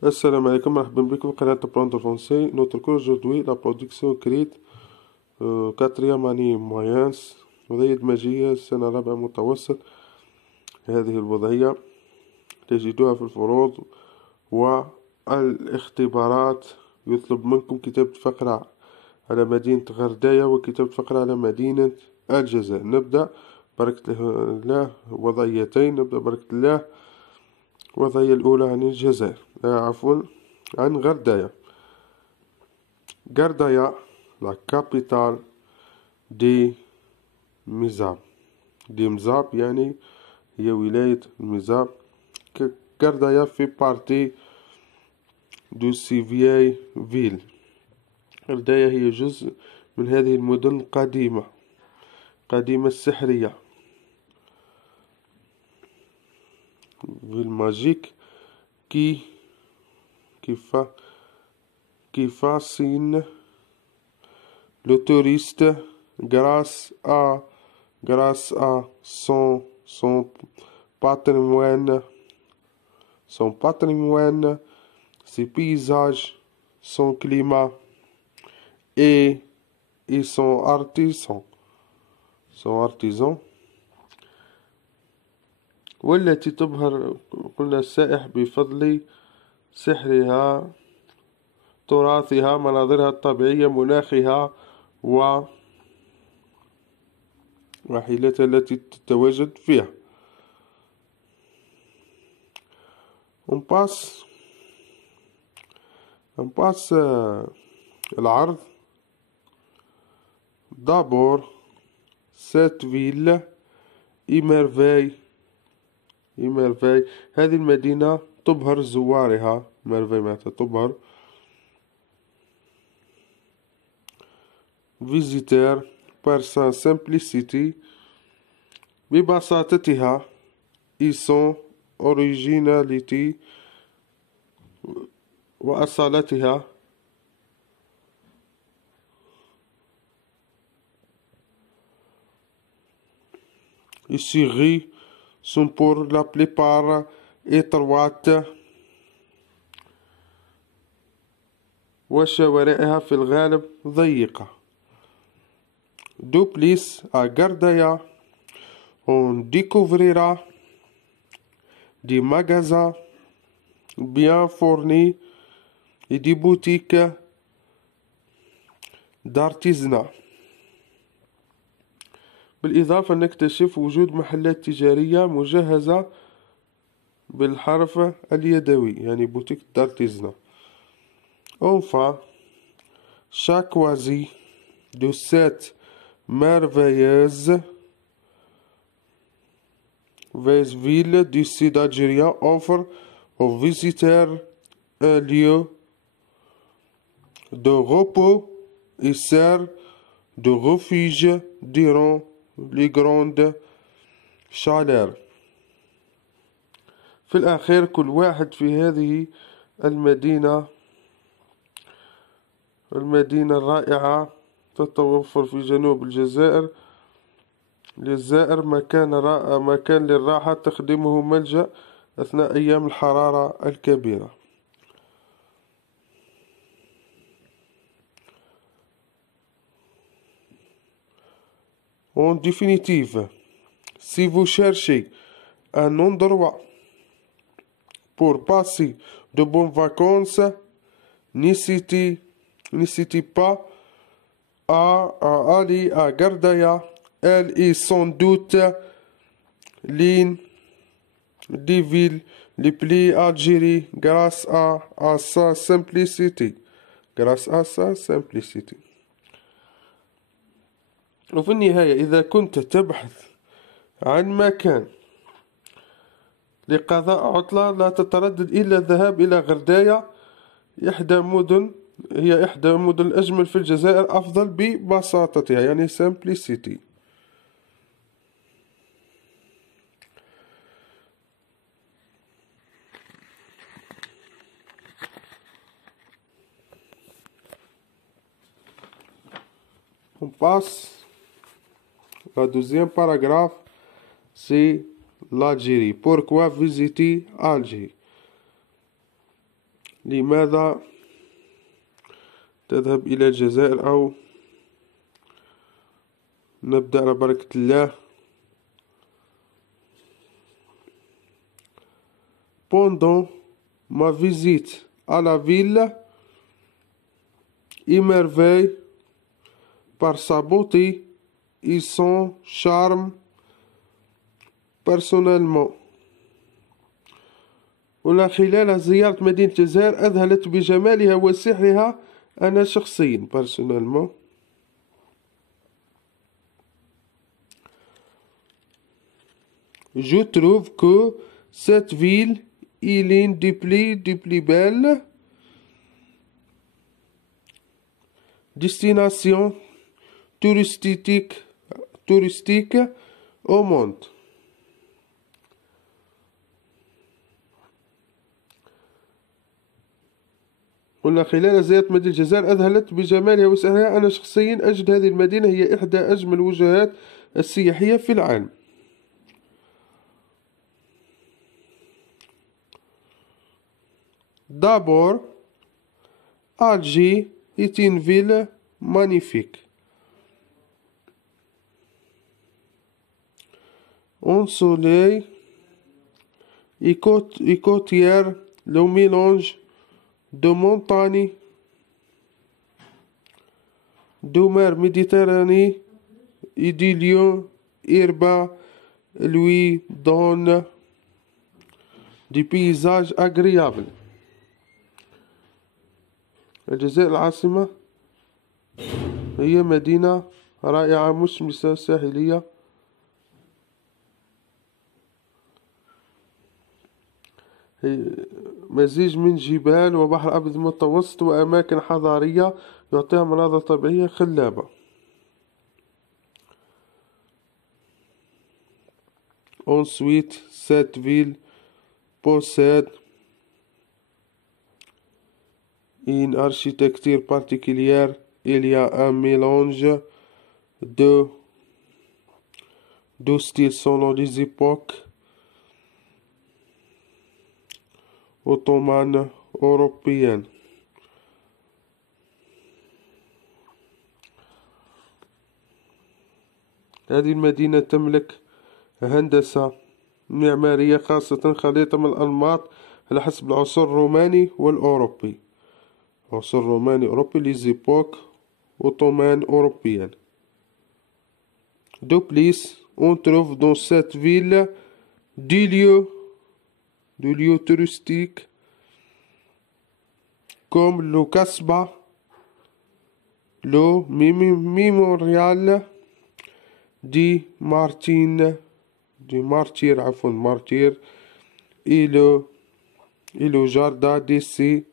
Assalamu alaikum, مرحبا بكم قناة Apprendre Français. Notre cours aujourd'hui, la production écrite, quatrième année moyenne، وضعية دماغية السنة الرابعة متوسط. هذه الوضعية تجدوها في الفروض والاختبارات. يطلب منكم كتابة فقرة على مدينة غرداية وكتابة فقرة على مدينة الجزائر. نبدأ بركة الله وضعيتين. نبدأ بركة الله. الوضعية الأولى عن الجزائر، عفوا عن غرداية. غرداية لا كابيتال دي مزاب. دي مزاب يعني هي ولاية المزاب. غرداية في بارتي دو سيفياي فيل. غرداية هي جزء من هذه المدن القديمة السحرية. فيل ماجيك qui fascine le touriste grâce à son patrimoine, ses paysages, son climat et son artisan. والتي تبهر قلنا السائح بفضل سحرها، تراثها، مناظرها الطبيعية، مناخها وحيلتها التي تتواجد فيها. On passe العرض. D'abord cette ville émerveille. هذه المدينة تبهر زوارها. merveille معناتها تبهر. visiteur par sa simplicity، ببساطتها، et son originalité، وأصالتها. Ici rues sont pour la plupart étroites وشوارعها في الغالب ضيقة. De plus, à Gardaya, on découvrira des magasins bien fournis et des boutiques d'artisanat. بالإضافة نكتشف وجود محلات تجارية مجهزة بالحرف اليدوي، يعني بوتيك d'artisanat. Enfin, chaque oasis de cette merveilleuse ville du sud algérien offre aux visiteurs un lieu de repos et sert de refuge durant les grandes chaleurs. في الأخير، كل واحد في هذه المدينة الرائعة تتوفر في جنوب الجزائر للزائر مكان للراحة، تخدمه ملجأ أثناء أيام الحرارة الكبيرة. En définitive, si vous cherchez un endroit pour passer de bonnes vacances, n'hésitez pas à aller à Gardaya. Elle est sans doute l'une des villes les plus algériennes grâce à sa simplicité. وفي النهاية، إذا كنت تبحث عن مكان لقضاء عطلة، لا تتردد إلا الذهاب إلى غرداية. هي إحدى المدن الأجمل في الجزائر، أفضل ببساطتها، يعني simplicity. On passe au deuxième paragraphe, c'est l'Algérie. Pourquoi visiter Alger? لماذا تذهب إلى الجزائر؟ أو نبدأ على بركة الله. Pendant ma visite à la ville, émerveillé par sa beauté et son charme personnellement. خلال زيارة مدينة الجزائر أذهلت بجمالها وسحرها أنا شخصيا personnellement. Je trouve que cette ville est l'une des plus belles destinations touristiques au monde. قلنا خلال زيارة مدينة الجزائر أذهلت بجمالها وسحرها أنا شخصيا أجد هذه المدينة هي إحدى أجمل الوجهات السياحية في العالم. D'abord, Alger est une ville magnifique. Ensoleillée et côtière, le mélange de montagnes, de mer Méditerranée et du lieu urbain lui donne des paysages agréables. الجزائر العاصمة هي مدينة رائعة مشمسة ساحلية مزيج من جبال وبحر أبيض متوسط وأماكن حضارية يعطيها مناظر طبيعية خلابة. Ensuite, cette ville possède une architecture particulière. Il y a un mélange de styles selon les époques ottomanes européennes. هذه المدينة تملك هندسة معمارية خاصة خليطة من الأنماط على حسب العصور الروماني والأوروبي. العصور الروماني أوروبي les époques ottomanes européennes. De plus, on trouve dans cette ville des lieux touristiques comme le Kasbah, le mémorial du martyr et le jardin d'essai.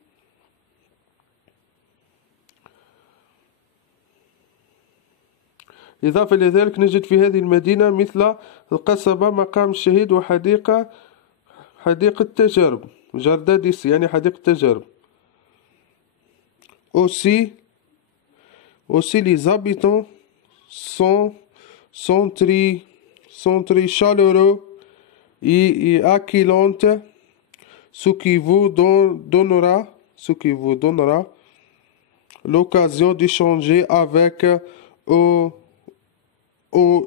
إضافة لذلك نجد في هذه المدينة مثل القصبة مقام الشهيد وحديقة تجارب جاردان ديسي يعني حديقة تجارب. Aussi les habitants sont très chaleureux et accueillants, ce qui vous donnera l'occasion d'échanger avec eux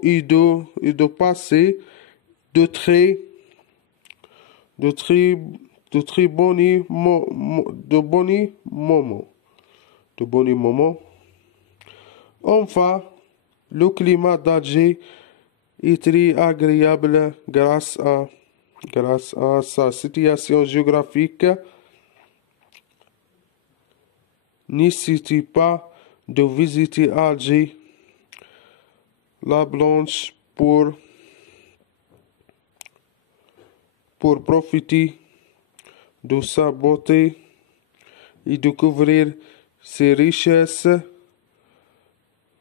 et de passer de très bons moments. Enfin, le climat d'Alger est très agréable grâce à sa situation géographique. N'hésitez pas de visiter Alger la Blanche pour profiter de sa beauté et découvrir ses richesses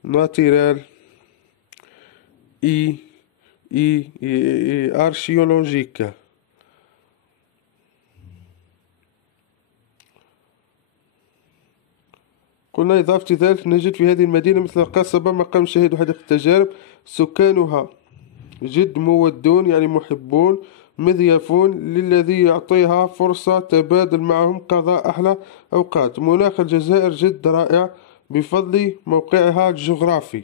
naturelles et archéologiques. قلنا إضافة ذلك نجد في هذه المدينة مثل القصبة مقام الشهيد وحديقة التجارب. سكانها جد مودون يعني محبون مضيافون للذي يعطيها فرصة تبادل معهم قضاء أحلى أوقات. مناخ الجزائر جد رائع بفضل موقعها الجغرافي.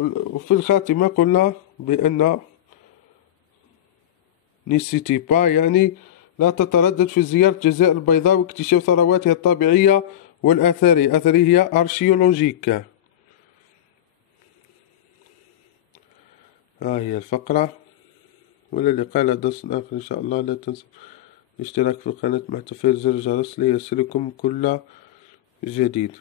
وفي الخاتمة قلنا بأن نيسيتي با يعني لا تتردد في زيارة الجزائر البيضاء واكتشاف ثرواتها الطبيعية والأثرية. هي أرشيولوجيك. ها هي الفقرة، ولا اللقاء على درس آخر إن شاء الله. لا تنسوا الاشتراك في القناة مع تفعيل زر الجرس ليصلكم كل جديد.